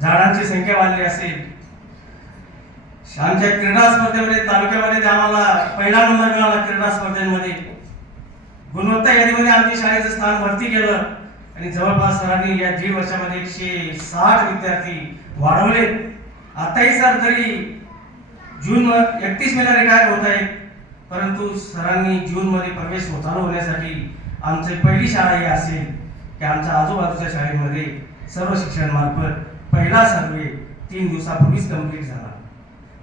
झाडांची संख्या वाढली असेल, आमच्या क्रीडा स्पर्धेमध्ये तालुक्यामध्ये आम्हाला पहिला नंबर मिळाला. क्रीडा स्पर्धेमध्ये गुणवत्ता यादीमध्ये आमच्या शाळेचं स्थान वरती केलं आणि जवळपास सरांनी या 1.5 वर्षामध्ये 160 विद्यार्थी वाढवले. आताही सर तरी जून 31 मेला रिटायर होत आहेत, परंतु सरांनी जूनमध्ये प्रवेश चालू होण्यासाठी आमची पहिली शाळा ही असेल की आमच्या आजूबाजूच्या शाळेमध्ये सर्व शिक्षण मार्फत पहिला सर्वे 3 दिवसापूर्वीच कंप्लीट झाला.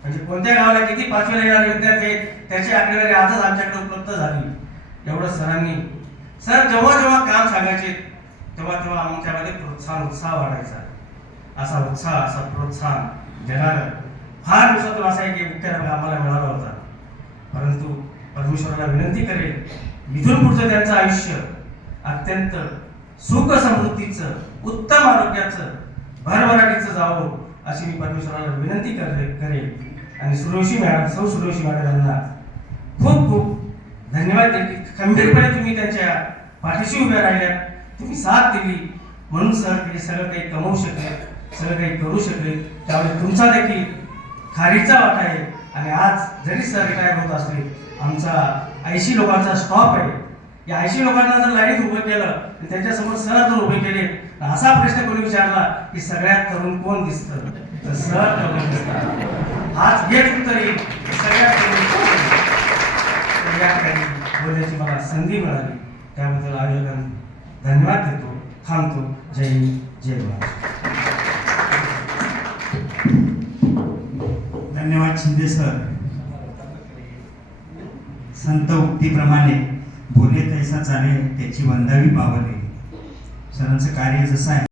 म्हणजे कोणत्या गावाला किती 5वीला येणारे विद्यार्थी आहेत त्याची आकडेवारी आजच आमच्याकडे उपलब्ध झाली. एवढं सरांनी सर जेव्हा जेव्हा काम सांगायचे तेव्हा तेव्हा आमच्यामध्ये प्रोत्साहन उत्साह वाढायचा. असा उत्साह असा प्रोत्साहन देणारं फार दिवसातून असा एक मुख्याध्यापक आम्हाला मिळाला होता. परंतु परमेश्वराला विनंती करेल इथून पुढचं त्यांचं आयुष्य अत्यंत सुख समृद्धीचं उत्तम आरोग्याचं भरभराटीचं जावं अशी मी परमेश्वराला विनंती करेल. आणि सुरोशी मॅडम सौ सुरोशी मॅडम यांना खूप खूप धन्यवाद देईल. खंबीरपणे तुम्ही त्यांच्या पाठीशी उभ्या राहिल्या, तुम्ही साथ दिली म्हणून सर हे सगळं काही कमवू शकले, सगळं काही करू शकले. त्यामुळे तुमचा देखील खारीचा वाटा आहे. आणि आज जरी सर रिटायर होत असले आमचा 80 लोकांचा स्टॉप आहे. या 80 लोकांना जर लाईनीत उभं केलं आणि त्यांच्यासमोर सर जर उभे केले असा प्रश्न कोणी विचारला की सगळ्यात तरुण कोण दिसतं तर सर तरुण दिसतात. आज हेच उत्तर येईल सगळ्यात तरुण या काही बोलण्याची मला संधी मिळाली त्याबद्दल आयोजन धन्यवाद देतो. थांबतो. जय हिंद जय महाराष्ट्र. धन्यवाद शिंदे सर. संत उक्तीप्रमाणे बोले तैसा चाले त्याची वंदावी पावले. सरांचं कार्य जसं आहे